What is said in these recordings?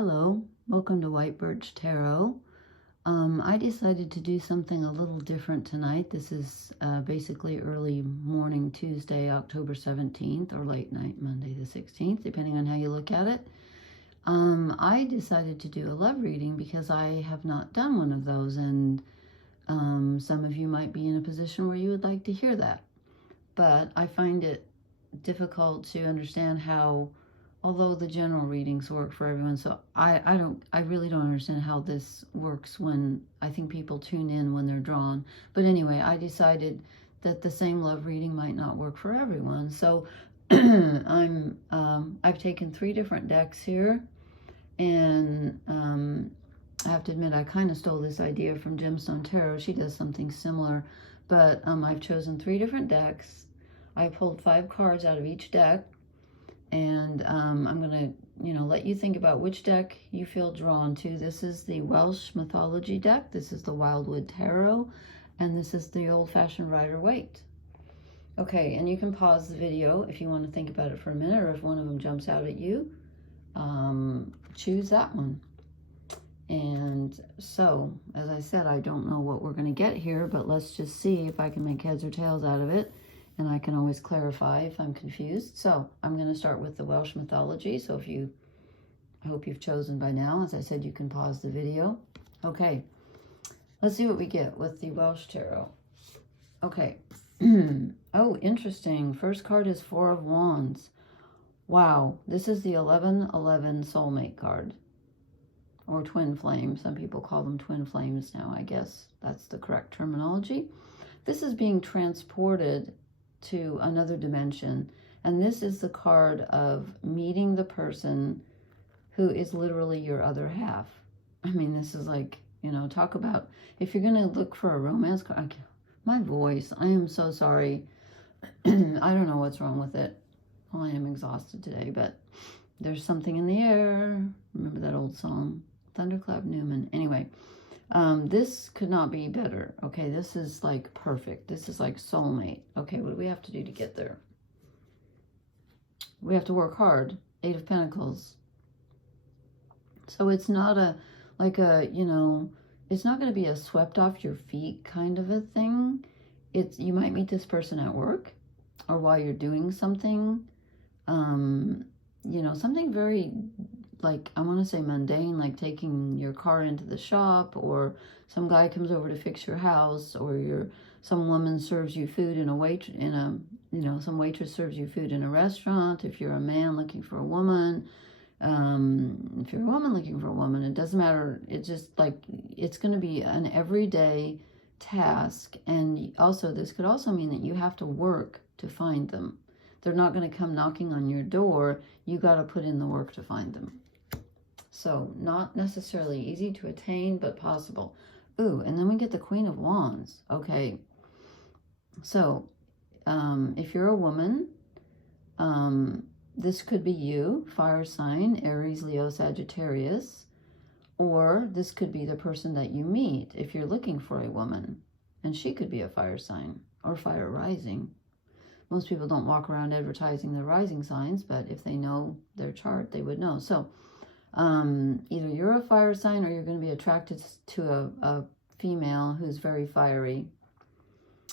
Hello, welcome to White Birch Tarot. I decided to do something a little different tonight. This is basically early morning Tuesday, October 17th, or late night Monday the 16th, depending on how you look at it. I decided to do a love reading because I have not done one of those, and some of you might be in a position where you would like to hear that. But I find it difficult to understand how, although the general readings work for everyone, so I really don't understand how this works when I think people tune in when they're drawn. But anyway, I decided that the same love reading might not work for everyone. So I've taken 3 different decks here, and I have to admit I kind of stole this idea from Gemstone Tarot. She does something similar, but I've chosen 3 different decks. I pulled 5 cards out of each deck, and I'm going to, let you think about which deck you feel drawn to. This is the Welsh Mythology deck, this is the Wildwood Tarot, and this is the old-fashioned Rider-Waite. Okay, and you can pause the video if you want to think about it for a minute, or if one of them jumps out at you, choose that one. And so, as I said, I don't know what we're going to get here, but let's just see if I can make heads or tails out of it. And I can always clarify if I'm confused. So I'm going to start with the Welsh Mythology. So I hope you've chosen by now. As I said, you can pause the video. Okay, let's see what we get with the Welsh Tarot. Okay. Oh, interesting. First card is 4 of Wands. Wow, this is the 1111 soulmate card. Or twin flame. Some people call them twin flames now, I guess. That's the correct terminology. This is being transported to another dimension, and this is the card of meeting the person who is literally your other half. I mean, this is like, talk about, if you're going to look for a romance card, my voice, I am so sorry. I don't know what's wrong with it. Well, I am exhausted today, but there's something in the air. Remember that old song, Thunderclap Newman. Anyway, this could not be better. Okay, this is like perfect. This is like soulmate. Okay, what do we have to do to get there? We have to work hard. 8 of Pentacles. So it's not it's not going to be a swept off your feet kind of a thing. You might meet this person at work or while you're doing something, something very, like, I want to say mundane, like taking your car into the shop, or some guy comes over to fix your house, or some woman serves you food some waitress serves you food in a restaurant. If you're a man looking for a woman, if you're a woman looking for a woman, it doesn't matter. It's just like, it's going to be an everyday task. And also, this could also mean that you have to work to find them. They're not going to come knocking on your door. You got to put in the work to find them. So not necessarily easy to attain, but possible. Ooh, and then we get the Queen of Wands. Okay. So if you're a woman, this could be you, fire sign, Aries, Leo, Sagittarius, or this could be the person that you meet if you're looking for a woman, and she could be a fire sign or fire rising. Most people don't walk around advertising their rising signs, but if they know their chart, they would know. So either you're a fire sign, or you're going to be attracted to a female who's very fiery.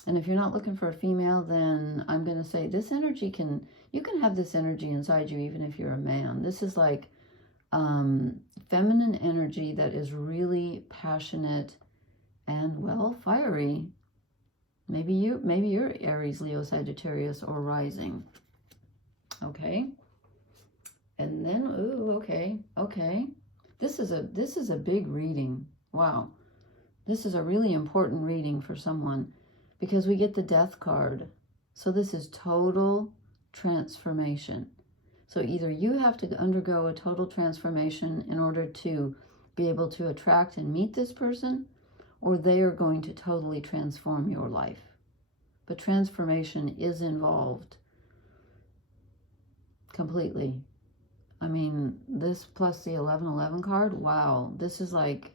And if you're not looking for a female, then I'm going to say this energy you can have this energy inside you even if you're a man. This is like feminine energy that is really passionate and, well, fiery. Maybe you're Aries, Leo, Sagittarius, or rising. Okay. And then, ooh, okay. This is a big reading. Wow. This is a really important reading for someone, because we get the Death card. So this is total transformation. So either you have to undergo a total transformation in order to be able to attract and meet this person, or they are going to totally transform your life. But transformation is involved completely. I mean, this plus the 1111 card, wow, this is like,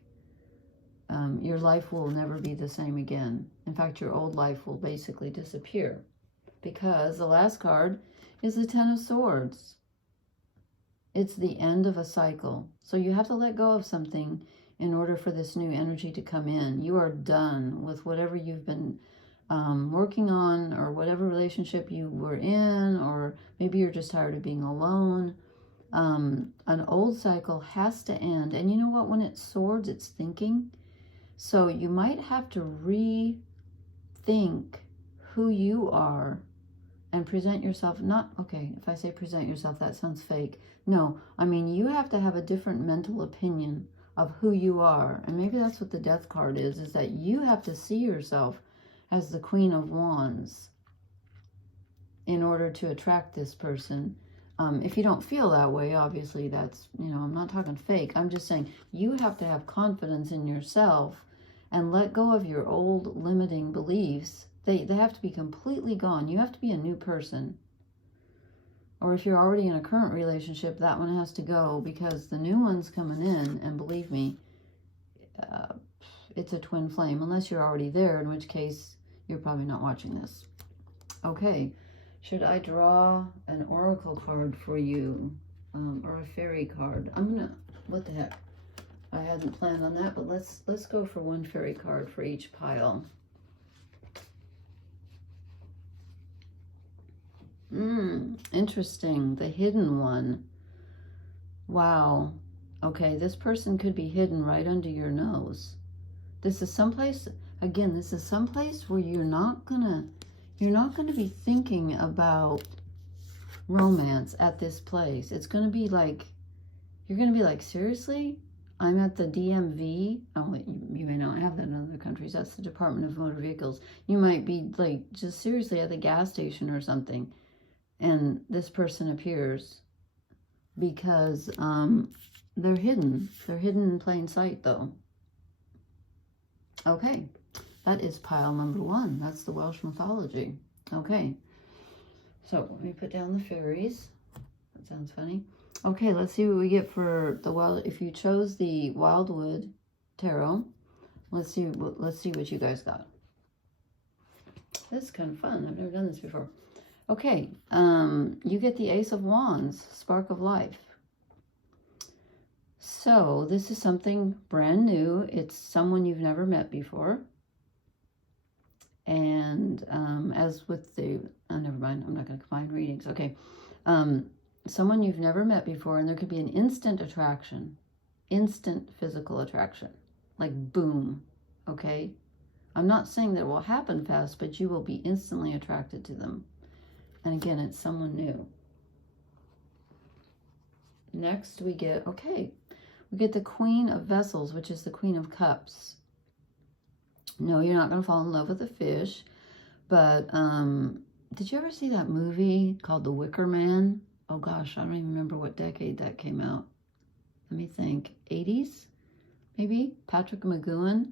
your life will never be the same again. In fact, your old life will basically disappear, because the last card is the 10 of Swords. It's the end of a cycle. So you have to let go of something in order for this new energy to come in. You are done with whatever you've been working on, or whatever relationship you were in, or maybe you're just tired of being alone. An old cycle has to end. And you know what? When it swords, it's thinking. So you might have to rethink who you are and present yourself. Not, okay, if I say present yourself, that sounds fake. No, I mean, you have to have a different mental opinion of who you are. And maybe that's what the Death card is that you have to see yourself as the Queen of Wands in order to attract this person. If you don't feel that way, obviously that's, you know, I'm not talking fake. I'm just saying you have to have confidence in yourself and let go of your old limiting beliefs. They have to be completely gone. You have to be a new person. Or if you're already in a current relationship, that one has to go, because the new one's coming in, and believe me, it's a twin flame, unless you're already there, in which case you're probably not watching this. Okay, should I draw an oracle card for you, or a fairy card? I'm gonna, what the heck? I hadn't planned on that, but let's go for one fairy card for each pile. Interesting. The hidden one. Wow. Okay, this person could be hidden right under your nose. This is someplace, again, this is someplace where you're not gonna be thinking about romance at this place. It's gonna be like, you're gonna be like, seriously? I'm at the DMV. Oh, you may not have that in other countries. That's the Department of Motor Vehicles. You might be like, just seriously at the gas station or something, and this person appears, because they're hidden. They're hidden in plain sight, though. Okay, that is pile number 1. That's the Welsh Mythology. Okay, so let me put down the fairies. That sounds funny. Okay, let's see what we get for the wild. If you chose the Wildwood Tarot, let's see what you guys got. This is kind of fun. I've never done this before. Okay, you get the Ace of Wands, Spark of Life. So this is something brand new. It's someone you've never met before. And as with the, never mind, I'm not going to combine readings. Okay, someone you've never met before, and there could be an instant attraction, instant physical attraction, like boom, okay? I'm not saying that it will happen fast, but you will be instantly attracted to them. And again, it's someone new. Next, we get, okay, we get the Queen of Vessels, which is the Queen of Cups. No, you're not going to fall in love with a fish, but did you ever see that movie called The Wicker Man? Oh gosh, I don't even remember what decade that came out. Let me think, 80s, maybe? Patrick McGoohan.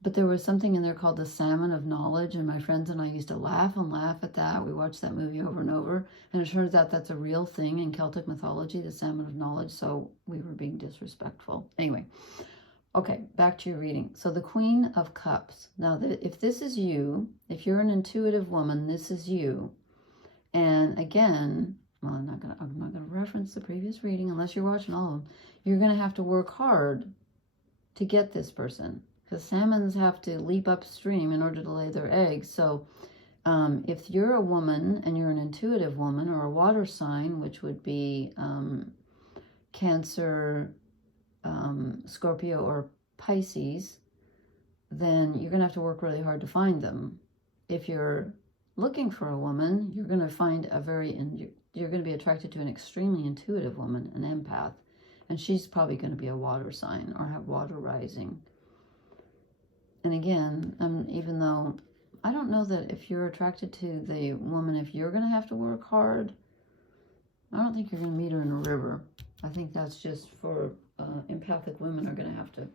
But there was something in there called the Salmon of Knowledge, and my friends and I used to laugh and laugh at that. We watched that movie over and over, and it turns out that's a real thing in Celtic mythology, the Salmon of Knowledge, so we were being disrespectful. Anyway, okay, back to your reading. So the Queen of Cups. Now, if this is you, if you're an intuitive woman, this is you. And again, well, I'm not gonna reference the previous reading unless you're watching all of them. You're gonna have to work hard to get this person, because salmons have to leap upstream in order to lay their eggs. So if you're a woman and you're an intuitive woman, or a water sign, which would be Cancer, Scorpio, or Pisces, then you're going to have to work really hard to find them. If you're looking for a woman, you're going to find you're going to be attracted to an extremely intuitive woman, an empath. And she's probably going to be a water sign or have water rising. And again, even though I don't know that if you're attracted to the woman, if you're going to have to work hard, I don't think you're going to meet her in a river. I think that's just for empathic women are going to have to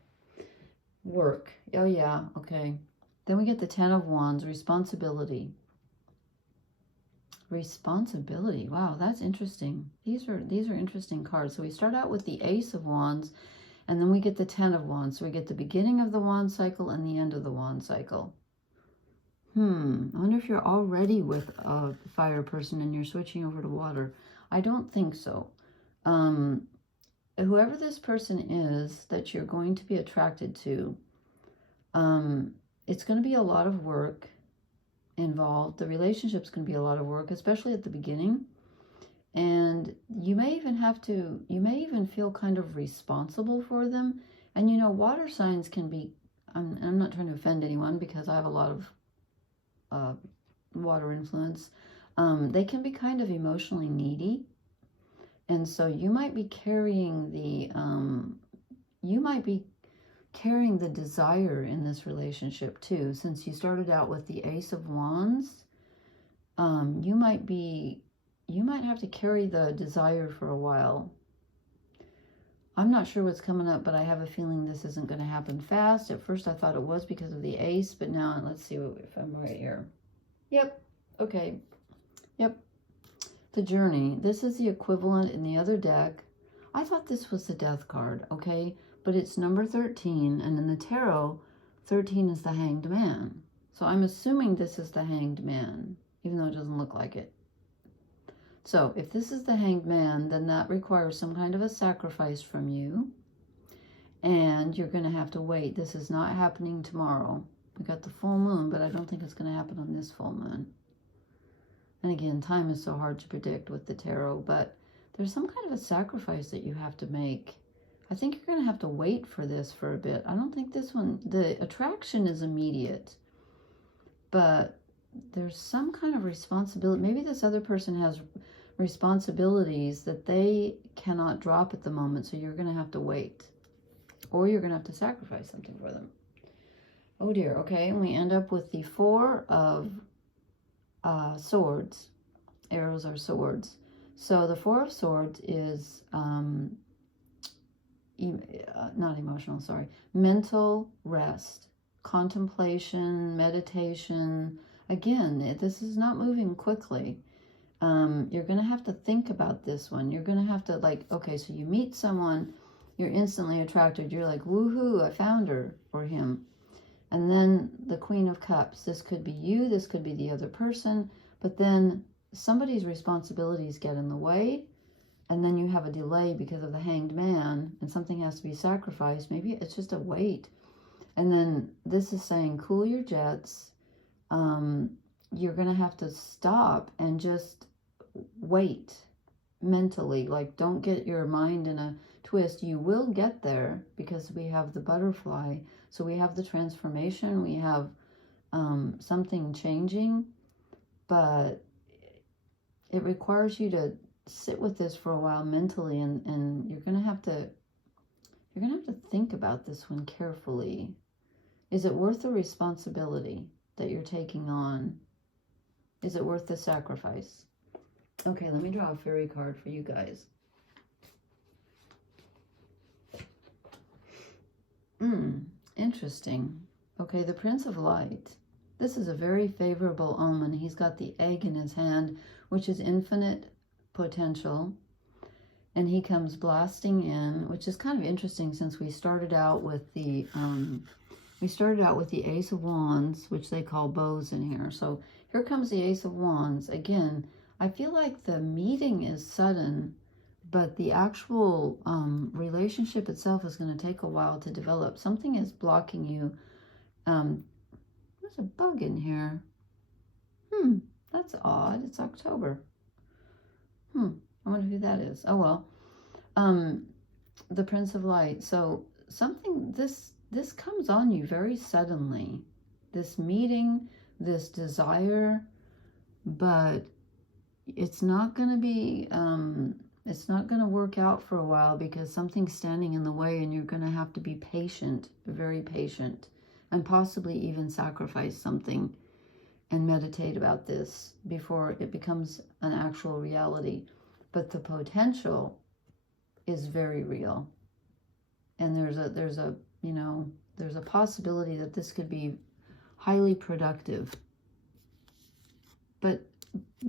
work. Oh, yeah. Okay. Then we get the Ten of Wands, responsibility. Responsibility. Wow, that's interesting. These are interesting cards. So we start out with the Ace of Wands, and then we get the Ten of Wands. So we get the beginning of the wand cycle and the end of the wand cycle. I wonder if you're already with a fire person and you're switching over to water. I don't think so. Whoever this person is that you're going to be attracted to, it's going to be a lot of work involved. The relationship's going to be a lot of work, especially at the beginning. And you may even feel kind of responsible for them. And you know, water signs can be, I'm not trying to offend anyone because I have a lot of water influence. They can be kind of emotionally needy. And so you might be carrying the desire in this relationship too. Since you started out with the Ace of Wands, you might have to carry the desire for a while. I'm not sure what's coming up, but I have a feeling this isn't going to happen fast. At first I thought it was because of the ace, but now let's see if I'm right here. Yep. Okay. Yep. The Journey. This is the equivalent in the other deck. I thought this was the Death card, okay? But it's number 13, and in the tarot, 13 is the Hanged Man. So I'm assuming this is the Hanged Man, even though it doesn't look like it. So if this is the Hanged Man, then that requires some kind of a sacrifice from you. And you're going to have to wait. This is not happening tomorrow. We got the full moon, but I don't think it's going to happen on this full moon. And again, time is so hard to predict with the tarot, but there's some kind of a sacrifice that you have to make. I think you're going to have to wait for this for a bit. I don't think this one, the attraction is immediate, but there's some kind of responsibility. Maybe this other person has responsibilities that they cannot drop at the moment, so you're going to have to wait, or you're going to have to sacrifice something for them. Oh dear. Okay, and we end up with the Four of Swords. Arrows are swords. So the Four of Swords is not emotional, sorry, mental rest, contemplation, meditation. Again, this is not moving quickly. You're going to have to think about this one. You're going to have to, like, okay, so you meet someone, you're instantly attracted. You're like, woohoo, I found her or him. And then the Queen of Cups. This could be you, this could be the other person, but then somebody's responsibilities get in the way, and then you have a delay because of the Hanged Man, and something has to be sacrificed. Maybe it's just a wait. And then this is saying, cool your jets. You're going to have to stop and just wait mentally. Like, don't get your mind in a twist. You will get there because we have the butterfly. So we have the transformation. We have something changing. But it requires you to sit with this for a while mentally. And you're going to have to think about this one carefully. Is it worth the responsibility that you're taking on? Is it worth the sacrifice? Okay, let me draw a fairy card for you guys. Interesting. Okay, the Prince of Light. This is a very favorable omen. He's got the egg in his hand, which is infinite potential. And he comes blasting in, which is kind of interesting since we started out with the Ace of Wands, which they call bows in here. So here comes the Ace of Wands. Again, I feel like the meeting is sudden, but the actual relationship itself is going to take a while to develop. Something is blocking you. There's a bug in here. That's odd. It's October. I wonder who that is. Oh, well. The Prince of Light. So something, this comes on you very suddenly. This meeting, this desire, but it's not going to be, it's not going to work out for a while because something's standing in the way, and you're going to have to be patient, very patient, and possibly even sacrifice something and meditate about this before it becomes an actual reality. But the potential is very real. And there's a possibility that this could be highly productive, but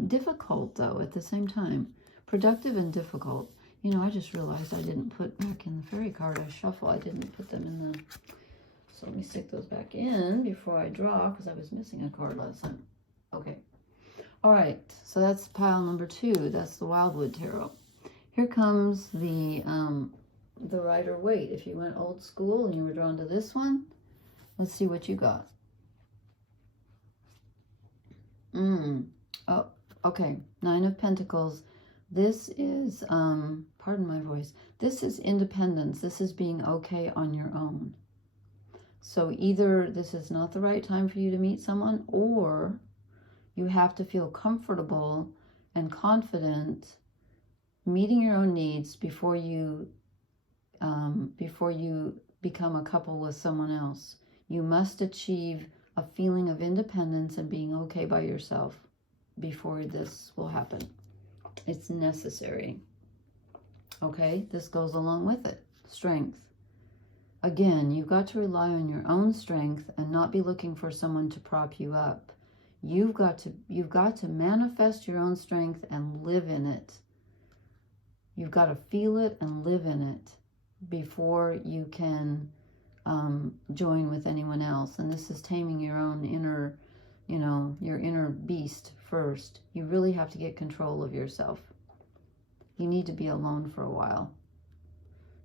difficult though at the same time. Productive and difficult. You know, I just realized I didn't put back in the fairy card I shuffle. I didn't put them in the... So let me stick those back in before I draw, because I was missing a card last time. Okay. All right. So that's pile number 2. That's the Wildwood Tarot. Here comes the Rider-Waite. If you went old school and you were drawn to this one, let's see what you got. Oh, okay. 9 of Pentacles. This is, pardon my voice, this is independence. This is being okay on your own. So either this is not the right time for you to meet someone, or you have to feel comfortable and confident meeting your own needs before you become a couple with someone else. You must achieve a feeling of independence and being okay by yourself before this will happen. It's necessary. Okay, this goes along with it. Strength. Again, you've got to rely on your own strength and not be looking for someone to prop you up. You've got to manifest your own strength and live in it. You've got to feel it and live in it before you can join with anyone else. And this is taming your own inner, your inner beast first. You really have to get control of yourself. You need to be alone for a while.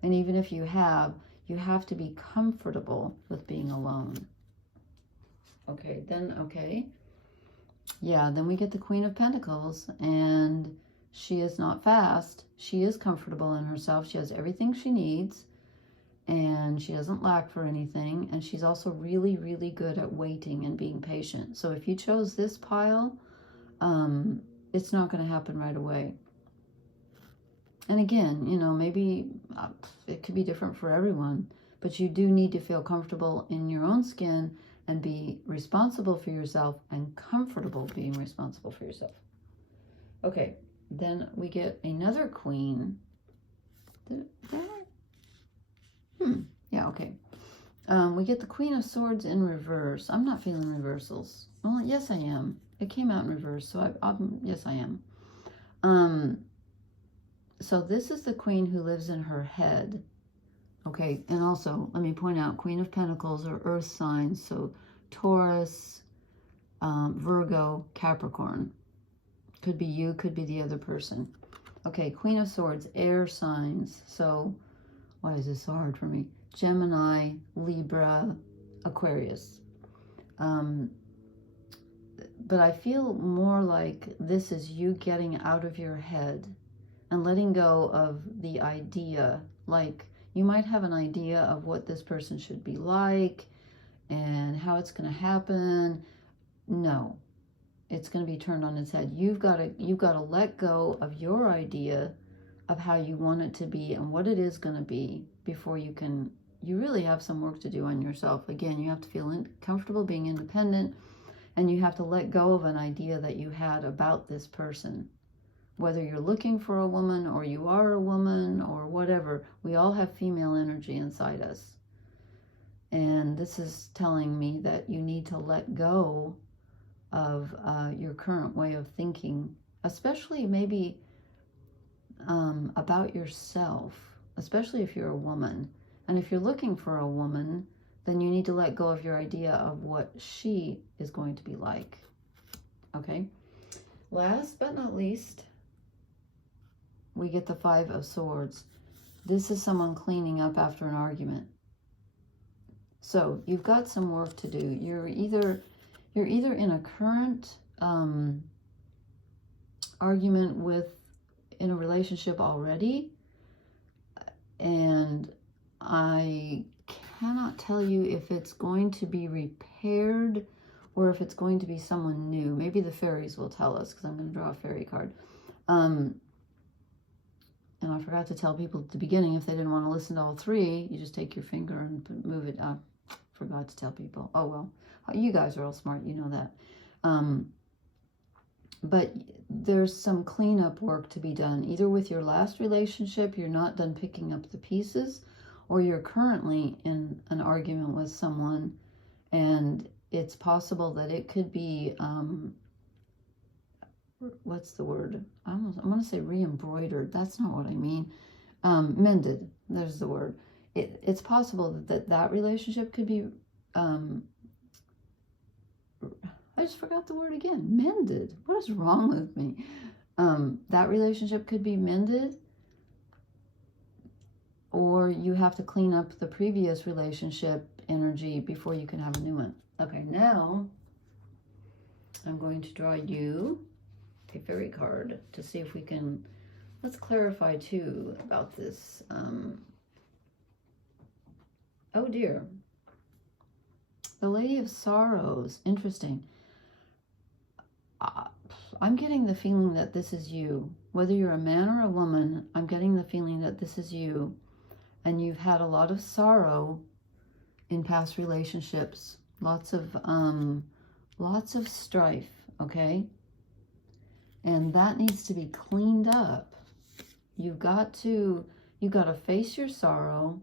And even if you have to be comfortable with being alone. Okay, then we get the Queen of Pentacles, and she is not fast. She is comfortable in herself. She has everything she needs, and she doesn't lack for anything. And she's also really, really good at waiting and being patient. So if you chose this pile, it's not going to happen right away. And again, maybe it could be different for everyone, but you do need to feel comfortable in your own skin and be responsible for yourself and comfortable being responsible for yourself. Okay, then we get another Queen. Yeah, okay. We get the Queen of Swords in reverse. I'm not feeling reversals. Well, yes, I am. It came out in reverse, so yes, I am. So this is the Queen who lives in her head. Okay, and also, let me point out, Queen of Pentacles are earth signs, so Taurus, Virgo, Capricorn. Could be you, could be the other person. Okay, Queen of Swords, air signs. So, why is this so hard for me? Gemini, Libra, Aquarius. But I feel more like this is you getting out of your head and letting go of the idea. Like, you might have an idea of what this person should be like and how it's going to happen. No, it's going to be turned on its head. You've got to let go of your idea of how you want it to be and what it is going to be before you really have some work to do on yourself. Again, you have to feel comfortable being independent, and you have to let go of an idea that you had about this person. Whether you're looking for a woman or you are a woman or whatever, we all have female energy inside us. And this is telling me that you need to let go of your current way of thinking, especially maybe about yourself, especially if you're a woman. And if you're looking for a woman, then you need to let go of your idea of what she is going to be like. Okay? Last but not least, we get the Five of Swords. This is someone cleaning up after an argument. So you've got some work to do. You're either in a current argument in a relationship already, and I cannot tell you if it's going to be repaired or if it's going to be someone new. Maybe the fairies will tell us, because I'm going to draw a fairy card. And I forgot to tell people at the beginning, if they didn't want to listen to all three, you just take your finger and move it up. Forgot to tell people. Oh, well, you guys are all smart. You know that. But there's some cleanup work to be done. Either with your last relationship, you're not done picking up the pieces, or you're currently in an argument with someone, and it's possible that it could be, what's the word? I want to say re-embroidered. That's not what I mean. Mended. There's the word. It's possible that relationship could be, I just forgot the word again. Mended. What is wrong with me? That relationship could be mended, or you have to clean up the previous relationship energy before you can have a new one. Okay, now I'm going to draw you a fairy card to see if we can, let's clarify too about this. Oh dear. The Lady of Sorrows, interesting. I'm getting the feeling that this is you. Whether you're a man or a woman, I'm getting the feeling that this is you. And you've had a lot of sorrow in past relationships. Lots of strife, okay? And that needs to be cleaned up. You've got to face your sorrow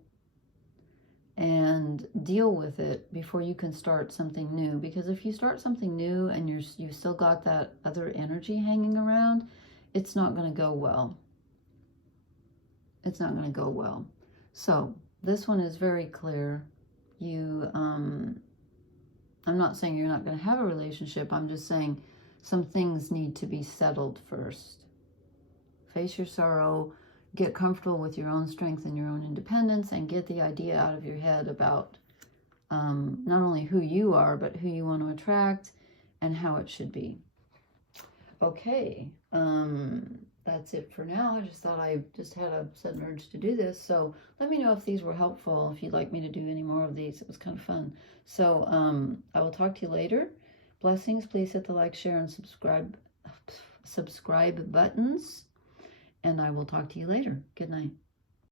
and deal with it before you can start something new. Because if you start something new and you've still got that other energy hanging around, it's not going to go well. It's not going to go well. So this one is very clear. You, I'm not saying you're not going to have a relationship. I'm just saying some things need to be settled first. Face your sorrow. Get comfortable with your own strength and your own independence, and get the idea out of your head about not only who you are, but who you want to attract and how it should be. Okay, that's it for now. I just thought I just had a sudden urge to do this. So let me know if these were helpful, if you'd like me to do any more of these. It was kind of fun. So I will talk to you later. Blessings. Please hit the like, share, and subscribe buttons. And I will talk to you later. Good night.